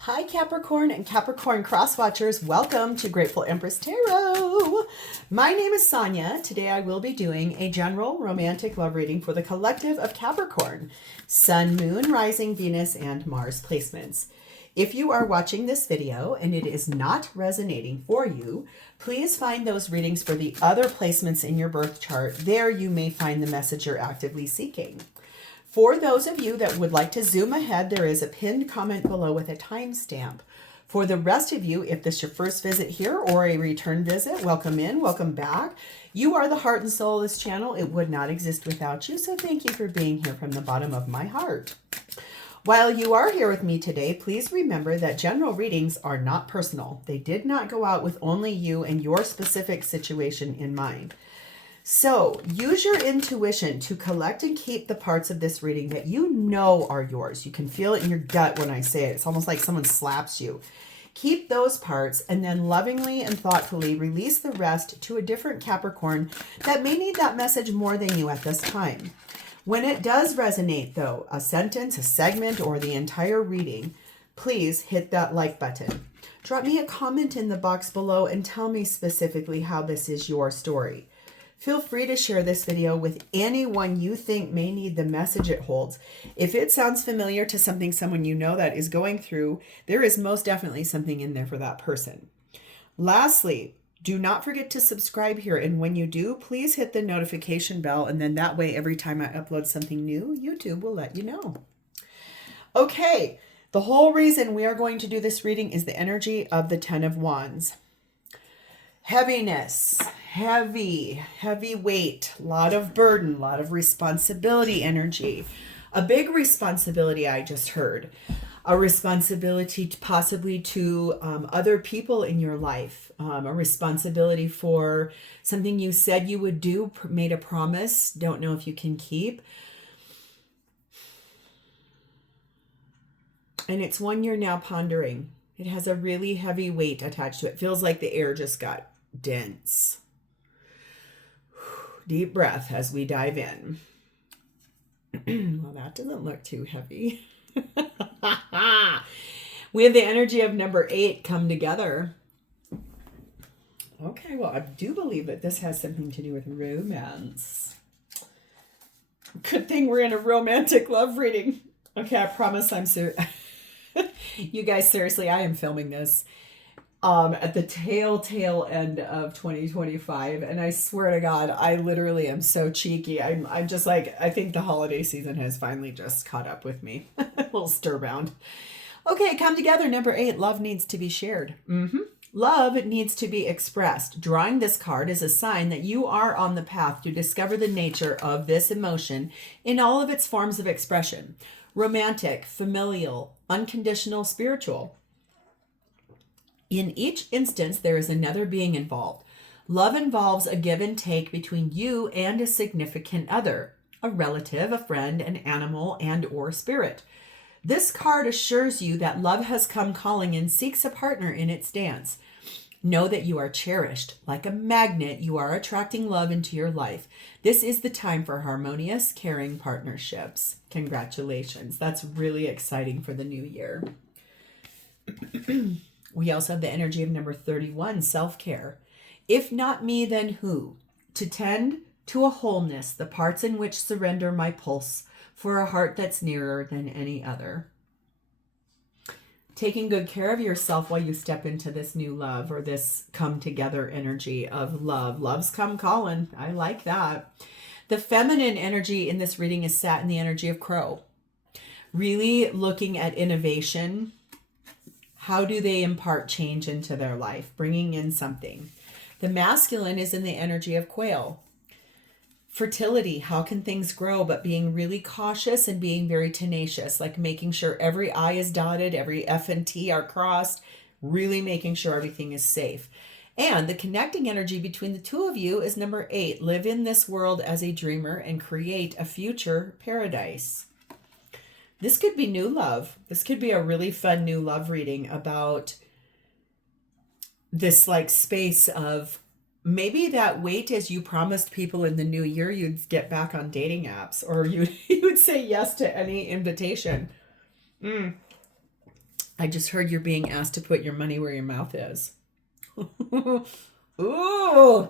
Hi Capricorn and Capricorn cross watchers, welcome to Grateful Empress Tarot. My name is Sonia. Today I will be doing a general romantic love reading for the collective of Capricorn, Sun, Moon, Rising, Venus, and Mars placements. If you are watching this video and it is not resonating for you, please find those readings for the other placements in your birth chart. There you may find the message you're actively seeking. For those of you that would like to zoom ahead, there is a pinned comment below with a timestamp. For the rest of you, if this is your first visit here or a return visit, welcome in, welcome back. You are the heart and soul of this channel. It would not exist without you, so thank you for being here from the bottom of my heart. While you are here with me today, please remember that general readings are not personal. They did not go out with only you and your specific situation in mind. So use your intuition to collect and keep the parts of this reading that you know are yours. You can feel it in your gut when I say it. It's almost like someone slaps you. Keep those parts and then lovingly and thoughtfully release the rest to a different Capricorn that may need that message more than you at this time. When it does resonate, though, a sentence, a segment, or the entire reading, please hit that like button. Drop me a comment in the box below and tell me specifically how this is your story. Feel free to share this video with anyone you think may need the message it holds. If it sounds familiar to someone you know that is going through, there is most definitely something in there for that person. Lastly, do not forget to subscribe here. And when you do, please hit the notification bell. And then that way, every time I upload something new, YouTube will let you know. Okay, the whole reason we are going to do this reading is the energy of the Ten of Wands. Heaviness, heavy weight, a lot of burden, a lot of responsibility energy. A big responsibility I just heard. A responsibility possibly to other people in your life. A responsibility for something you said you would do, made a promise, don't know if you can keep. And it's one you're now pondering. It has a really heavy weight attached to it. Feels like the air just got dense. Deep breath as we dive in. Well, that doesn't look too heavy. We have the energy of number 8 come together. Okay, well, I do believe that this has something to do with romance. Good thing we're in a romantic love reading. Okay, I promise I'm serious. You guys, seriously, I am filming this at the tail end of 2025, and I swear to God, I literally am so cheeky. I'm just like, I think the holiday season has finally just caught up with me. A little stir-bound. Okay, come together, number 8. Love needs to be shared. Love needs to be expressed. Drawing this card is a sign that you are on the path to discover the nature of this emotion in all of its forms of expression. Romantic, familial, unconditional, spiritual. In each instance, there is another being involved. Love involves a give and take between you and a significant other, a relative, a friend, an animal, and or spirit. This card assures you that love has come calling and seeks a partner in its dance. Know that you are cherished. Like a magnet, you are attracting love into your life. This is the time for harmonious, caring partnerships. Congratulations. That's really exciting for the new year. We also have the energy of number 31, self-care. If not me, then who? To tend to a wholeness, the parts in which surrender my pulse for a heart that's nearer than any other. Taking good care of yourself while you step into this new love or this come together energy of love. Love's come calling. I like that. The feminine energy in this reading is sat in the energy of Crow. Really looking at innovation. How do they impart change into their life? Bringing in something. The masculine is in the energy of Quail. Fertility, how can things grow, but being really cautious and being very tenacious, like making sure every I is dotted, every F and T are crossed, really making sure everything is safe. And the connecting energy between the two of you is number 8. Live in this world as a dreamer and create a future paradise. This could be new love. This could be a really fun new love reading about this like space of maybe that wait as you promised people in the new year you'd get back on dating apps, or you would say yes to any invitation. I just heard you're being asked to put your money where your mouth is. Ooh,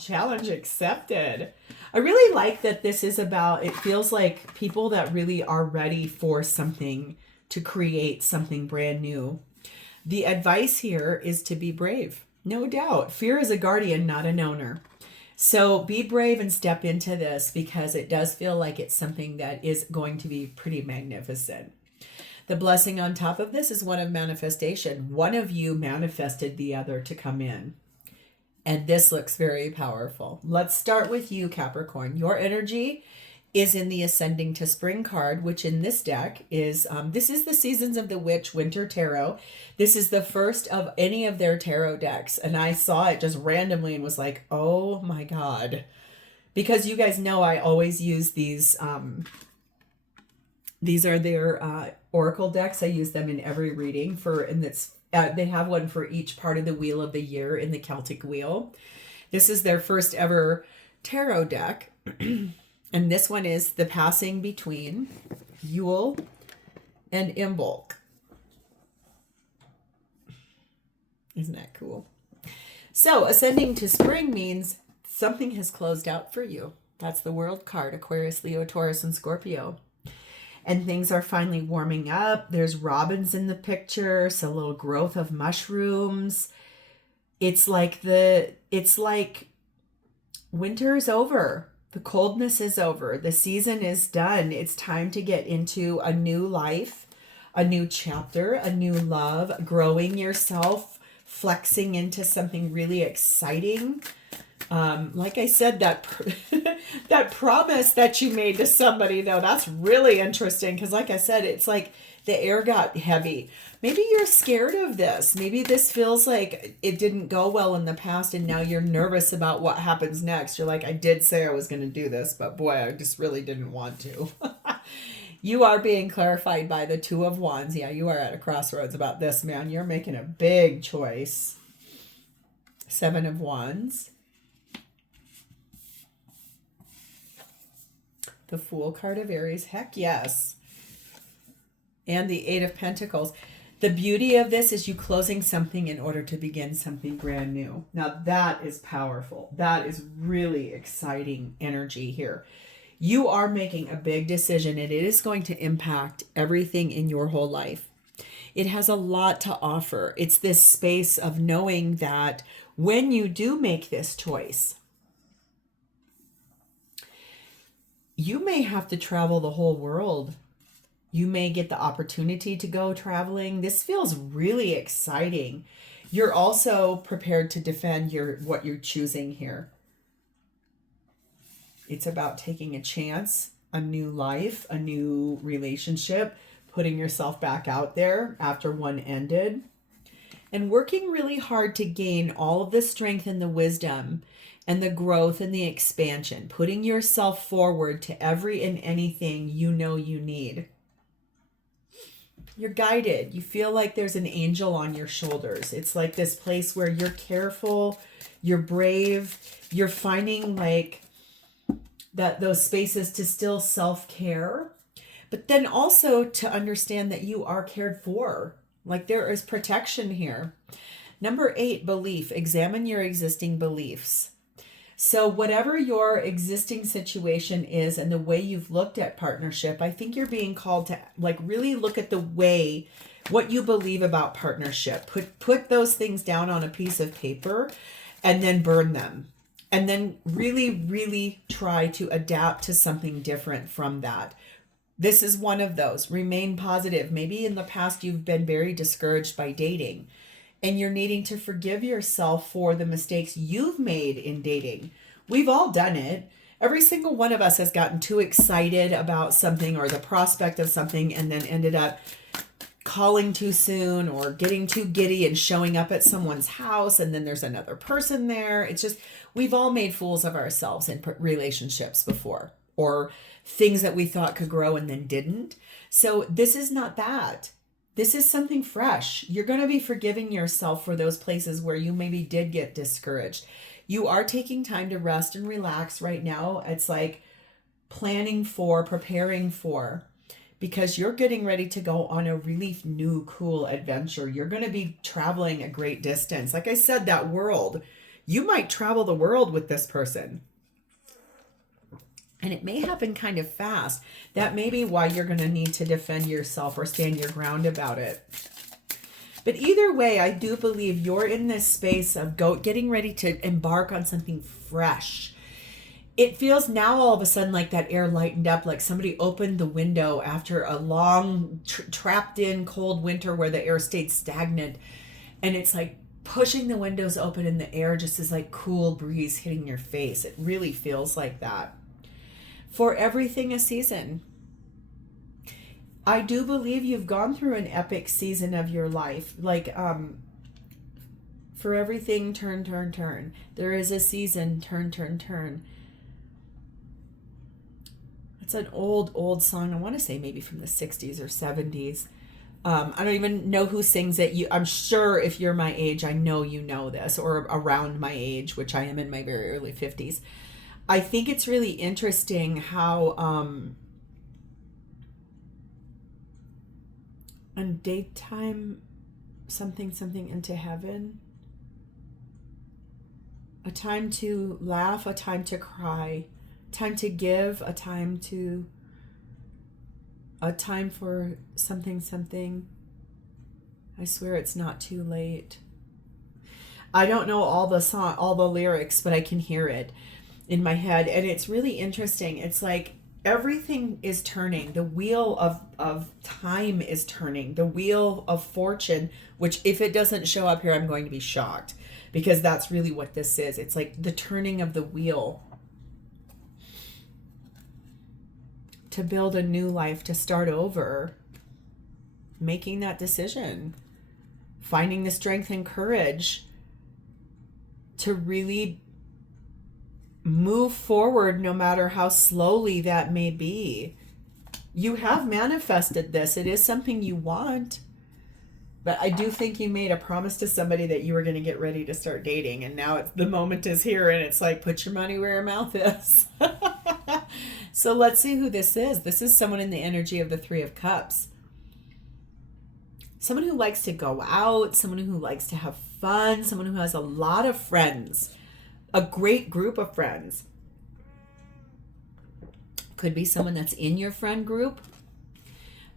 challenge accepted. I really like that this is about, it feels like people that really are ready for something, to create something brand new. The advice here is to be brave. No doubt. Fear is a guardian, not an owner. So be brave and step into this, because it does feel like it's something that is going to be pretty magnificent. The blessing on top of this is one of manifestation. One of you manifested the other to come in. And this looks very powerful. Let's start with you, Capricorn. Your energy is in the Ascending to Spring card, which in this deck is, this is the Seasons of the Witch Winter Tarot. This is the first of any of their tarot decks. And I saw it just randomly and was like, oh my God. Because you guys know I always use these are their Oracle decks. I use them in every reading they have one for each part of the Wheel of the Year in the Celtic Wheel. This is their first ever tarot deck. And this one is the passing between Yule and Imbolc. Isn't that cool? So Ascending to Spring means something has closed out for you. That's the World card, Aquarius, Leo, Taurus, and Scorpio. And things are finally warming up. There's robins in the picture, so a little growth of mushrooms. It's like winter is over. The coldness is over. The season is done. It's time to get into a new life, a new chapter, a new love, growing yourself, flexing into something really exciting. Like I said, that that promise that you made to somebody, though, that's really interesting, because like I said, it's like the air got heavy. Maybe you're scared of this. Maybe this feels like it didn't go well in the past, and now you're nervous about what happens next. You're like, I did say I was going to do this, but boy, I just really didn't want to. You are being clarified by the Two of Wands. Yeah, you are at a crossroads about this, man. You're making a big choice. Seven of Wands. The Fool card of Aries. Heck yes. And the Eight of Pentacles. The beauty of this is you closing something in order to begin something brand new. Now that is powerful. That is really exciting energy here. You are making a big decision, and it is going to impact everything in your whole life. It has a lot to offer. It's this space of knowing that when you do make this choice, you may have to travel the whole world. You may get the opportunity to go traveling. This feels really exciting. You're also prepared to defend what you're choosing here. It's about taking a chance, a new life, a new relationship, putting yourself back out there after one ended, and working really hard to gain all of the strength and the wisdom and the growth and the expansion, putting yourself forward to every and anything you know you need. You're guided. You feel like there's an angel on your shoulders. It's like this place where you're careful, you're brave, you're finding like those spaces to still self-care, but then also to understand that you are cared for. Like there is protection here. Number 8, belief. Examine your existing beliefs. So whatever your existing situation is and the way you've looked at partnership, I think you're being called to like really look at the way, what you believe about partnership. Put those things down on a piece of paper and then burn them. And then really, really try to adapt to something different from that. This is one of those. Remain positive. Maybe in the past you've been very discouraged by dating, and you're needing to forgive yourself for the mistakes you've made in dating. We've all done it. Every single one of us has gotten too excited about something or the prospect of something and then ended up calling too soon or getting too giddy and showing up at someone's house, and then there's another person there. It's just, we've all made fools of ourselves in relationships before, or things that we thought could grow and then didn't. So this is not that. This is something fresh. You're going to be forgiving yourself for those places where you maybe did get discouraged. You are taking time to rest and relax right now. It's like planning for, preparing for, because you're getting ready to go on a really new, cool adventure. You're going to be traveling a great distance. Like I said, that world, you might travel the world with this person. And it may happen kind of fast. That may be why you're going to need to defend yourself or stand your ground about it. But either way, I do believe you're in this space of getting ready to embark on something fresh. It feels now all of a sudden like that air lightened up, like somebody opened the window after a long trapped in cold winter where the air stayed stagnant. And it's like pushing the windows open and the air just is like cool breeze hitting your face. It really feels like that. For everything a season. I do believe you've gone through an epic season of your life. Like, for everything, turn, turn, turn. There is a season, turn, turn, turn. It's an old song. I want to say maybe from the 60s or 70s. I don't even know who sings it. I'm sure if you're my age, I know you know this, or around my age, which I am in my very early 50s. I think it's really interesting how on daytime, something into heaven, a time to laugh, a time to cry, time to give, a time for something. I swear it's not too late. I don't know all the lyrics, but I can hear it in my head, and it's really interesting. It's like everything is turning. The wheel of time is turning. The wheel of fortune, which if it doesn't show up here, I'm going to be shocked, because that's really what this is. It's like the turning of the wheel to build a new life, to start over, making that decision, finding the strength and courage to really move forward, no matter how slowly that may be. You have manifested this. It is something you want. But I do think you made a promise to somebody that you were going to get ready to start dating. And now the moment is here, and it's like, put your money where your mouth is. So let's see who this is. This is someone in the energy of the Three of Cups. Someone who likes to go out, someone who likes to have fun, someone who has a lot of friends. A great group of friends. Could be someone that's in your friend group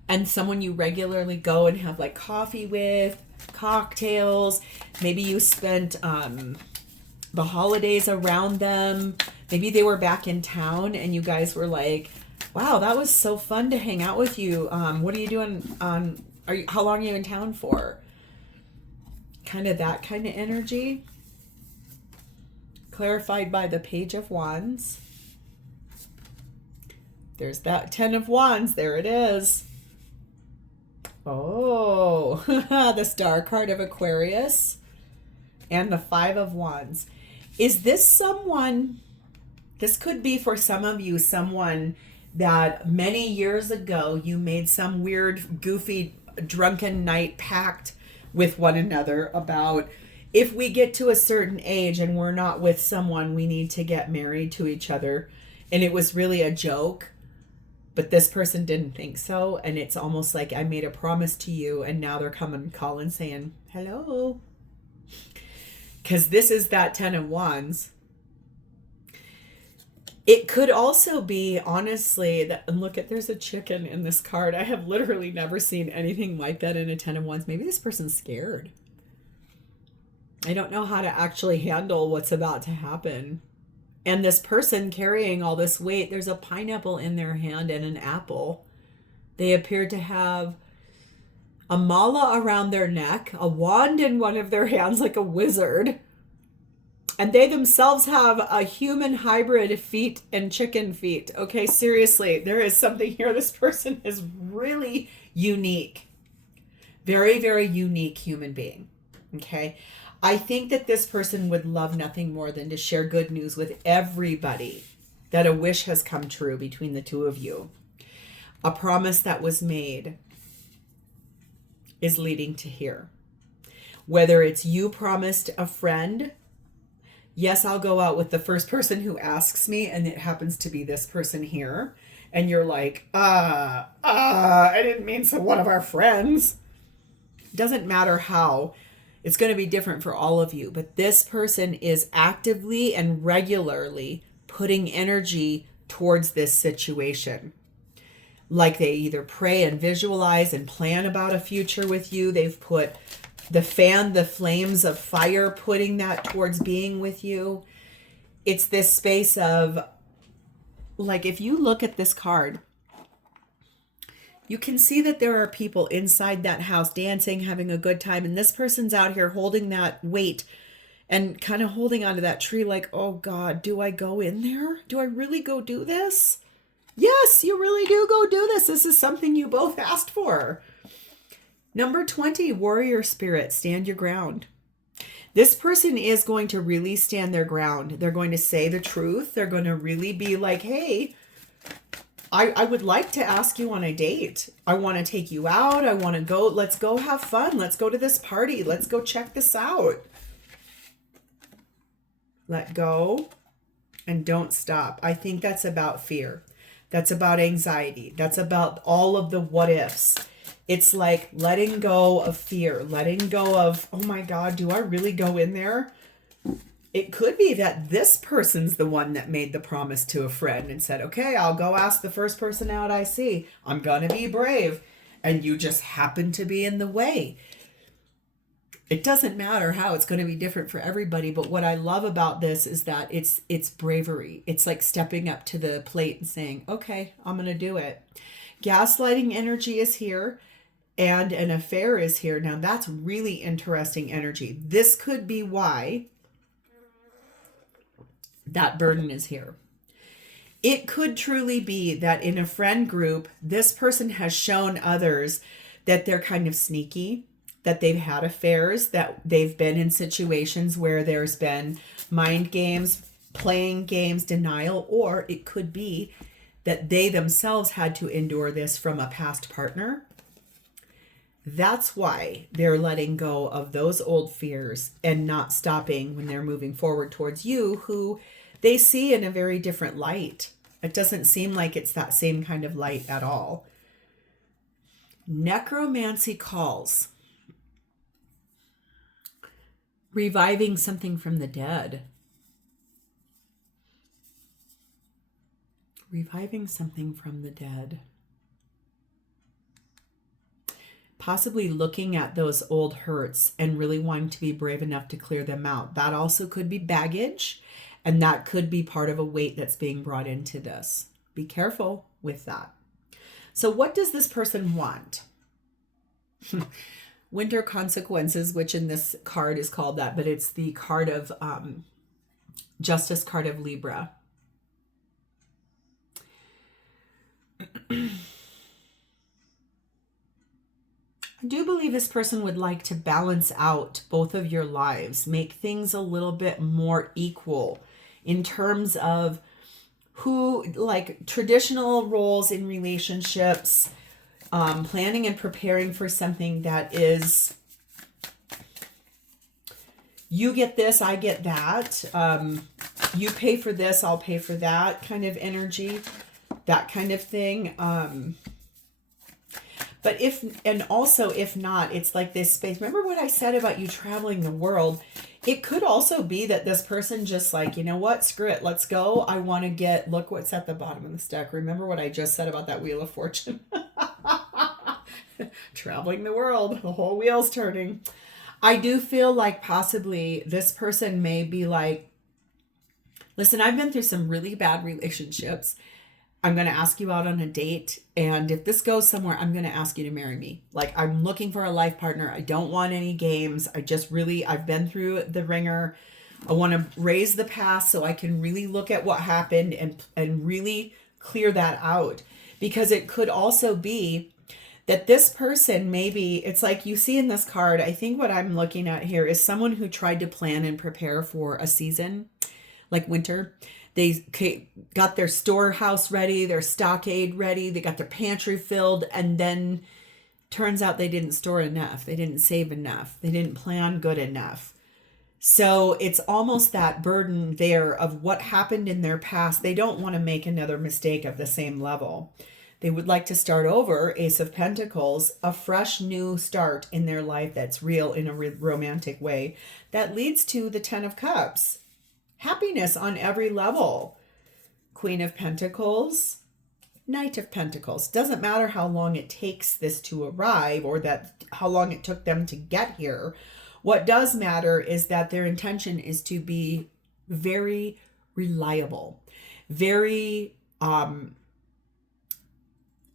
and someone you regularly go and have like coffee with, cocktails. Maybe you spent the holidays around them. Maybe they were back in town and you guys were like, wow, that was so fun to hang out with you. What are you doing how long are you in town for? Kind of that kind of energy. Clarified by the Page of Wands. There's that 10 of Wands. There it is. Oh, the Star card of Aquarius and the 5 of Wands. Is this someone, this could be for some of you, someone that many years ago you made some weird, goofy, drunken night pact with one another about, if we get to a certain age and we're not with someone, we need to get married to each other. And it was really a joke, but this person didn't think so. And it's almost like I made a promise to you, and now they're coming calling saying, hello. Because this is that 10 of Wands. It could also be, honestly, that, and look at, there's a chicken in this card. I have literally never seen anything like that in a 10 of Wands. Maybe this person's scared. I don't know how to actually handle what's about to happen. And this person carrying all this weight, there's a pineapple in their hand and an apple. They appear to have a mala around their neck, a wand in one of their hands like a wizard. And they themselves have a human hybrid feet and chicken feet. Okay, seriously, there is something here. This person is really unique. Very, very unique human being. Okay. I think that this person would love nothing more than to share good news with everybody, that a wish has come true between the two of you. A promise that was made is leading to here. Whether it's you promised a friend, yes, I'll go out with the first person who asks me, and it happens to be this person here. and you're like, I didn't mean so one of our friends. Doesn't matter how. It's going to be different for all of you. But this person is actively and regularly putting energy towards this situation. Like they either pray and visualize and plan about a future with you. They've put the flames of fire, putting that towards being with you. It's this space of, like, if you look at this card, you can see that there are people inside that house dancing, having a good time. And this person's out here holding that weight and kind of holding onto that tree like, oh God, do I go in there? Do I really go do this? Yes, you really do go do this. This is something you both asked for. Number 20, warrior spirit, stand your ground. This person is going to really stand their ground. They're going to say the truth. They're going to really be like, hey, I would like to ask you on a date. I want to take you out. I want to go. Let's go have fun. Let's go to this party. Let's go check this out. Let go and don't stop. I think that's about fear. That's about anxiety. That's about all of the what ifs. It's like letting go of fear, letting go of, oh my God, do I really go in there? It could be that this person's the one that made the promise to a friend and said, okay, I'll go ask the first person out I see. I'm going to be brave. And you just happen to be in the way. It doesn't matter how, it's going to be different for everybody. But what I love about this is that it's bravery. It's like stepping up to the plate and saying, okay, I'm going to do it. Gaslighting energy is here and an affair is here. Now that's really interesting energy. This could be why that burden is here. It could truly be that in a friend group, this person has shown others that they're kind of sneaky, that they've had affairs, that they've been in situations where there's been mind games, playing games, denial, or it could be that they themselves had to endure this from a past partner. That's why they're letting go of those old fears and not stopping when they're moving forward towards you, who they see in a very different light. It doesn't seem like it's that same kind of light at all. Necromancy calls. Reviving something from the dead. Reviving something from the dead. Possibly looking at those old hurts and really wanting to be brave enough to clear them out. That also could be baggage, and that could be part of a weight that's being brought into this. Be careful with that. So what does this person want? Winter consequences, which in this card is called that, but it's the card of Justice card of Libra. I do believe this person would like to balance out both of your lives, make things a little bit more equal in terms of who, like traditional roles in relationships, planning and preparing for something that is, you get this, I get that. You pay for this, I'll pay for that kind of energy, that kind of thing. But if not, it's like this space. Remember what I said about you traveling the world? It could also be that this person just like, you know what, screw it, let's go. I want to look what's at the bottom of the stack. Remember what I just said about that Wheel of Fortune? Traveling the world, the whole wheel's turning. I do feel like possibly this person may be like, listen, I've been through some really bad relationships. I'm going to ask you out on a date. And if this goes somewhere, I'm going to ask you to marry me. Like, I'm looking for a life partner. I don't want any games. I've been through the ringer. I want to raise the past so I can really look at what happened and really clear that out. Because it could also be that this person, maybe it's like you see in this card, I think what I'm looking at here is someone who tried to plan and prepare for a season like winter. They got their storehouse ready, their stockade ready, they got their pantry filled, and then turns out they didn't store enough. They didn't save enough. They didn't plan good enough. So it's almost that burden there of what happened in their past. They don't want to make another mistake of the same level. They would like to start over, Ace of Pentacles, a fresh new start in their life that's real in a romantic way. That leads to the Ten of Cups. Happiness on every level. Queen of Pentacles, Knight of Pentacles. Doesn't matter how long it takes this to arrive or that how long it took them to get here. What does matter is that their intention is to be very reliable, very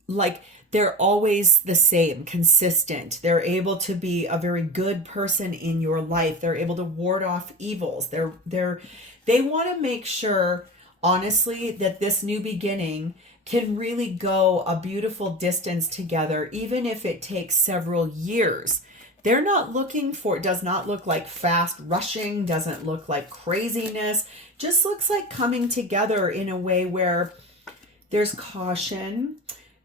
like they're always the same, consistent. They're able to be a very good person in your life. They're able to ward off evils. They want to make sure, honestly, that this new beginning can really go a beautiful distance together, even if it takes several years. They're not looking for, it does not look like fast rushing, doesn't look like craziness, just looks like coming together in a way where there's caution,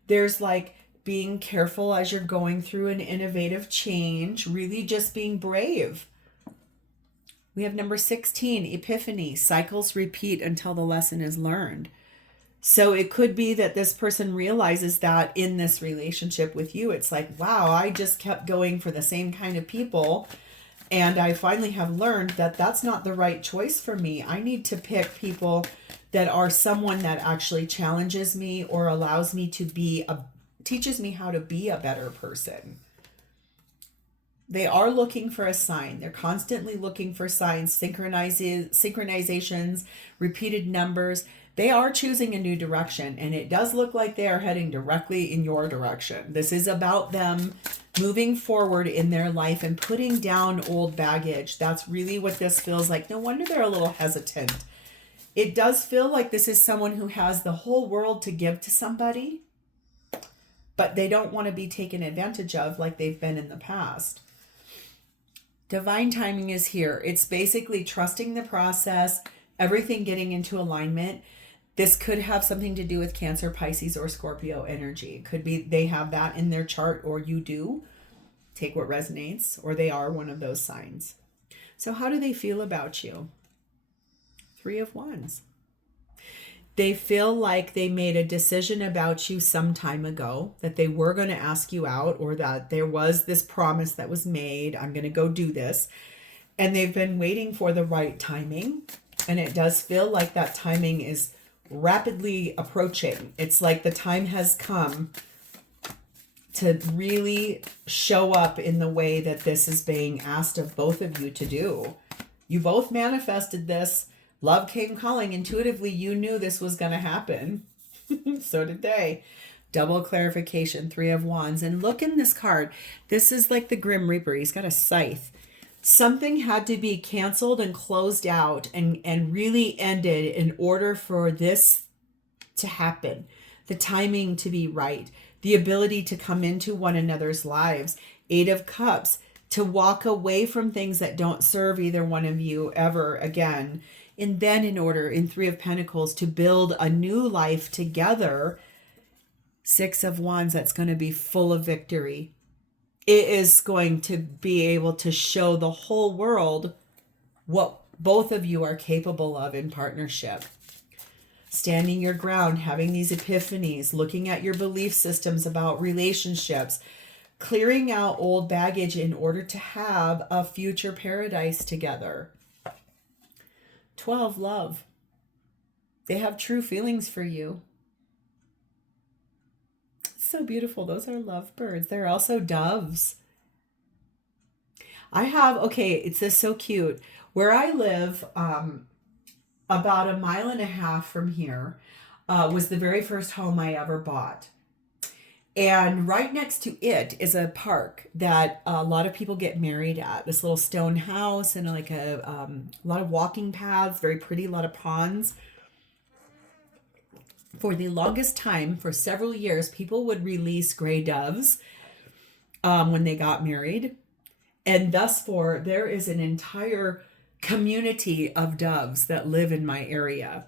there's like being careful as you're going through an innovative change, really just being brave. We have number 16, Epiphany. Cycles repeat until the lesson is learned. So it could be that this person realizes that in this relationship with you, it's like, wow, I just kept going for the same kind of people. And I finally have learned that that's not the right choice for me. I need to pick people that are someone that actually challenges me or allows me to be teaches me how to be a better person. They are looking for a sign. They're constantly looking for signs, synchronizations, repeated numbers. They are choosing a new direction, and it does look like they are heading directly in your direction. This is about them moving forward in their life and putting down old baggage. That's really what this feels like. No wonder they're a little hesitant. It does feel like this is someone who has the whole world to give to somebody, but they don't want to be taken advantage of like they've been in the past. Divine timing is here. It's basically trusting the process, everything getting into alignment. This could have something to do with Cancer, Pisces, or Scorpio energy. It could be they have that in their chart, or you do. Take what resonates, or they are one of those signs. So how do they feel about you? 3 of Wands. They feel like they made a decision about you some time ago, that they were going to ask you out, or that there was this promise that was made, I'm going to go do this. And they've been waiting for the right timing. And it does feel like that timing is rapidly approaching. It's like the time has come to really show up in the way that this is being asked of both of you to do. You both manifested this. Love came calling. Intuitively, you knew this was going to happen. So did they. Double clarification, 3 of Wands. And look in this card. This is like the Grim Reaper. He's got a scythe. Something had to be canceled and closed out and really ended in order for this to happen. The timing to be right. The ability to come into one another's lives. 8 of Cups. To walk away from things that don't serve either one of you ever again. And then in order, in 3 of Pentacles, to build a new life together. 6 of Wands, that's going to be full of victory. It is going to be able to show the whole world what both of you are capable of in partnership. Standing your ground, having these epiphanies, looking at your belief systems about relationships, clearing out old baggage in order to have a future paradise together. 12, love. They have true feelings for you. So beautiful. Those are lovebirds. They're also doves. It's this so cute. Where I live, about a mile and a half from here, was the very first home I ever bought. And right next to it is a park that a lot of people get married at. This little stone house and like a lot of walking paths, very pretty, a lot of ponds. For the longest time, for several years, people would release gray doves when they got married. And thus there is an entire community of doves that live in my area.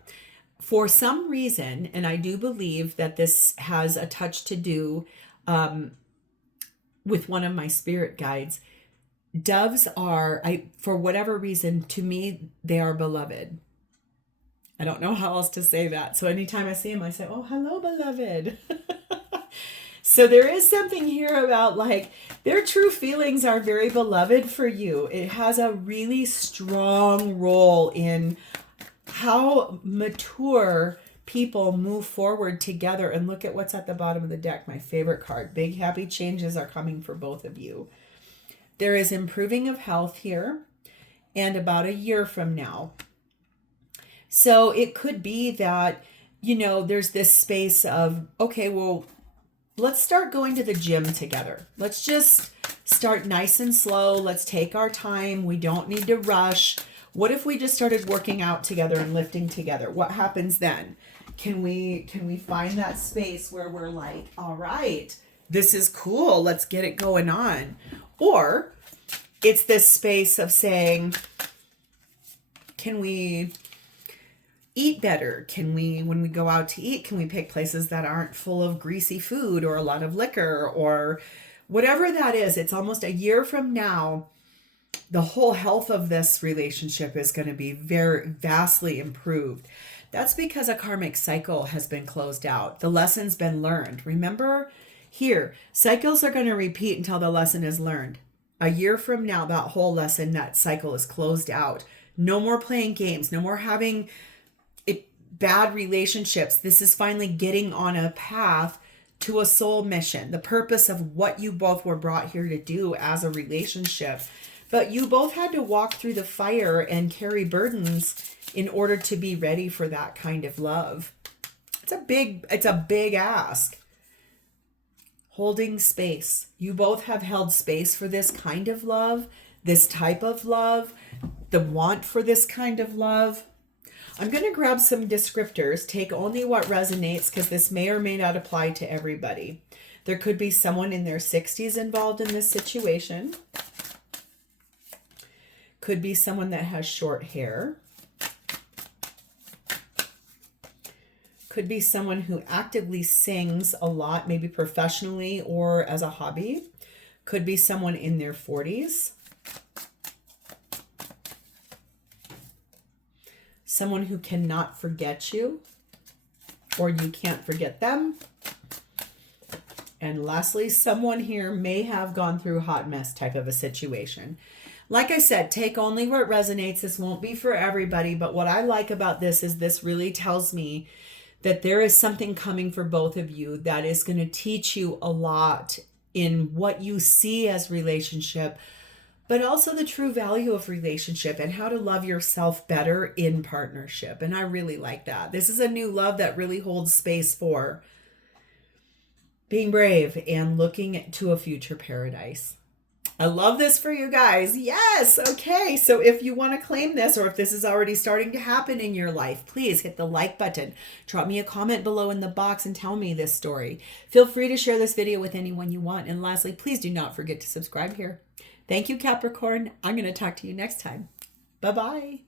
For some reason, and I do believe that this has a touch to do with one of my spirit guides, doves are, for whatever reason, to me, they are beloved. I don't know how else to say that. So anytime I see them, I say, oh, hello, beloved. So there is something here about like their true feelings are very beloved for you. It has a really strong role in how mature people move forward together. And look at what's at the bottom of the deck, my favorite card. Big happy changes are coming for both of you. There is improving of health here and about a year from now. So it could be that, you know, there's this space of, okay, well, let's start going to the gym together. Let's just start nice and slow. Let's take our time. We don't need to rush. What if we just started working out together and lifting together? What happens then? Can we find that space where we're like, all right, this is cool. Let's get it going on. Or it's this space of saying, can we eat better? Can we, when we go out to eat, can we pick places that aren't full of greasy food or a lot of liquor or whatever that is? It's almost a year from now. The whole health of this relationship is going to be very vastly improved. That's because a karmic cycle has been closed out. The lesson's been learned. Remember here, cycles are going to repeat until the lesson is learned. A year from now, that whole lesson, that cycle is closed out. No more playing games. No more having bad relationships. This is finally getting on a path to a soul mission, the purpose of what you both were brought here to do as a relationship. But you both had to walk through the fire and carry burdens in order to be ready for that kind of love. It's a big ask. Holding space. You both have held space for this kind of love, this type of love, the want for this kind of love. I'm going to grab some descriptors, take only what resonates, because this may or may not apply to everybody. There could be someone in their 60s involved in this situation. Could be someone that has short hair. Could be someone who actively sings a lot, maybe professionally or as a hobby. Could be someone in their 40s. Someone who cannot forget you, or you can't forget them. And lastly, someone here may have gone through a hot mess type of a situation. Like I said, take only where it resonates. This won't be for everybody, but what I like about this is this really tells me that there is something coming for both of you that is going to teach you a lot in what you see as relationship, but also the true value of relationship and how to love yourself better in partnership. And I really like that. This is a new love that really holds space for being brave and looking to a future paradise. I love this for you guys. Yes. Okay. So if you want to claim this, or if this is already starting to happen in your life, please hit the like button. Drop me a comment below in the box and tell me this story. Feel free to share this video with anyone you want. And lastly, please do not forget to subscribe here. Thank you, Capricorn. I'm going to talk to you next time. Bye-bye.